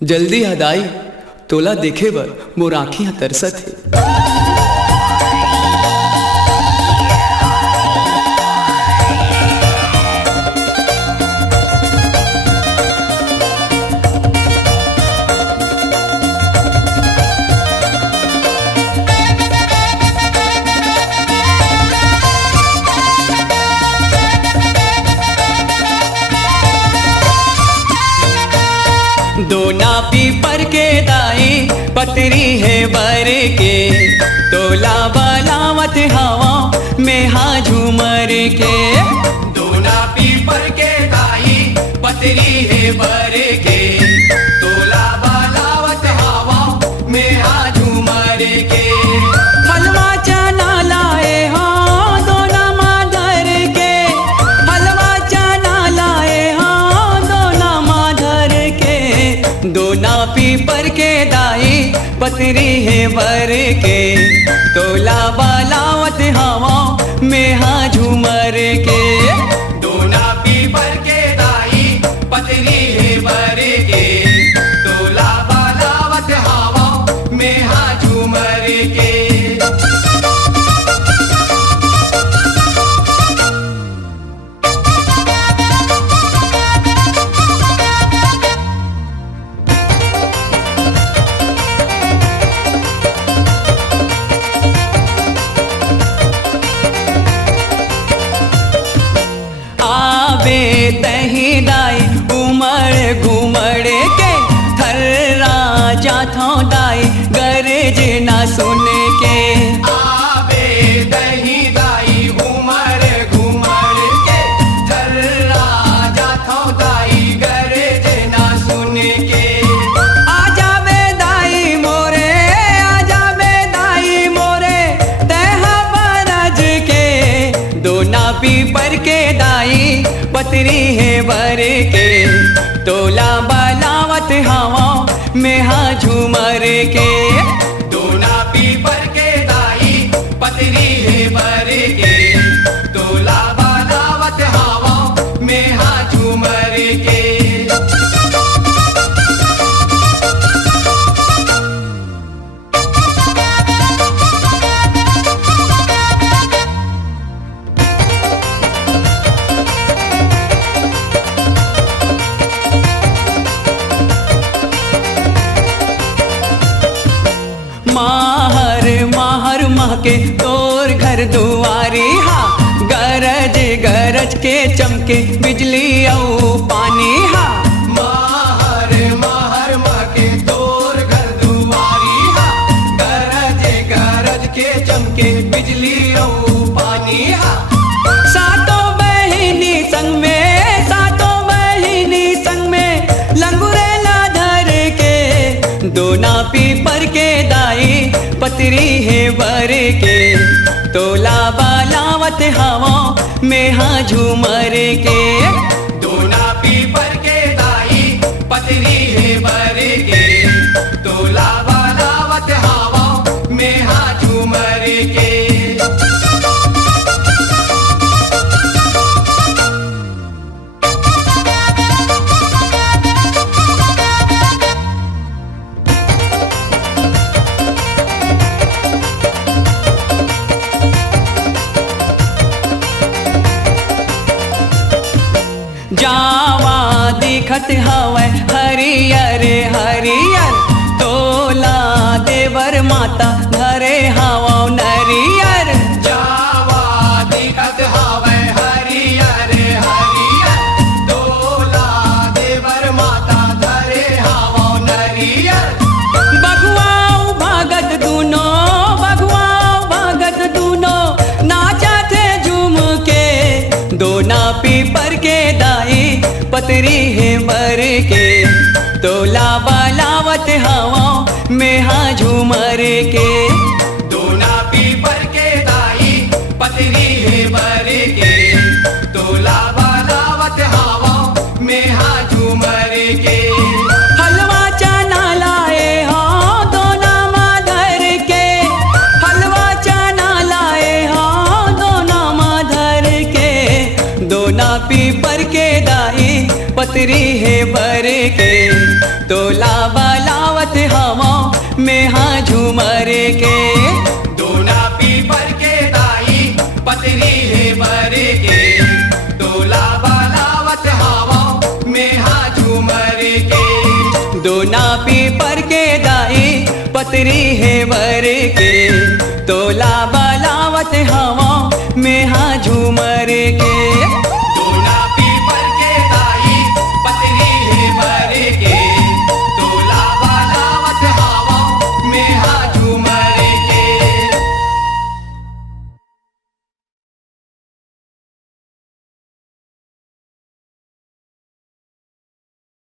जल्दी याद आई तोला देखे बर मोर आँखियाँ तरसत हे। दोना पीपर के दाई पतरी है बर के, तोला बलावत हवा में हाँ झूमर के। दोना पीपर के दाई पतरी है बर के, तोला बलावत हवा में हाँ झूमर के। हलवा चना लाए हाँ दोना माधर के, हलवा चना लाए हाँ दोना माधर के। दोना पीपर के दाई पतरी है बर के, तोला बलावत हवा में हाँ झूमर के। दोना पीपर के दाई पतरी है बर के, तोला बलावत हवा में हाँ झूमर के। तही दाई उमड़ घुमड़ के, थर राजा थो दाई गरज ना सुन के। आवे दही दाई उमड़ घुमड़ के, थर राजा थो दाई गरज ना सुन के। आजा बे दाई मोरे, आजा बे दाई मोरे तह बरज के। दोना पीपर के दाई पतरी है बर के, तोला बलावत हवा में हाँ झूमर के। दोना पीपर के दाई पतरी है बर के, तोला बलावत हवा में हाँ झूमर के। माहर माहर महके तोर घर दुआरी हा, गरज गरज के चमके बिजली औ पानी हा। माहर माहर महके तोर घर दुआरी हा, गरज गरज के चमके बिजली औ पानी हा। सातों बहिनी संग में, सातों बहिनी संग में लंगुरेला धर के। दोना पीपर के दाई पतरी है बर के, तोला बलावत हवा में हाँ झूमर के। दोना पीपर के दाई पतरी है बर के, तोला बलावत हवा में हाँ झूमर के। जावा दिखत हवै हरियर हरियर, तोला देवर माता धरे हवा नरियर। जावा दिखत हवै हरियर हरियर, तोला देवर माता धरे हवा नरियर। बघुआऊ भागत दूनो, बघुआऊ भागत दूनो नाचत झूम के। दोना पीपर के दाई पतरी है बर के, तोला बलावत हवा में हाँ झूमर के। दोना पीपर के दाई पतरी है बर के, तोला बलावत हवा में हाँ झूमर के। हलवा चना लाए हाँ दोना माधर के, हलवा चना लाए हाँ दोना माधर के। दोना पीपर के दाई पतरी रही है बर के तोला बलावत हवा में हाँ झूमर के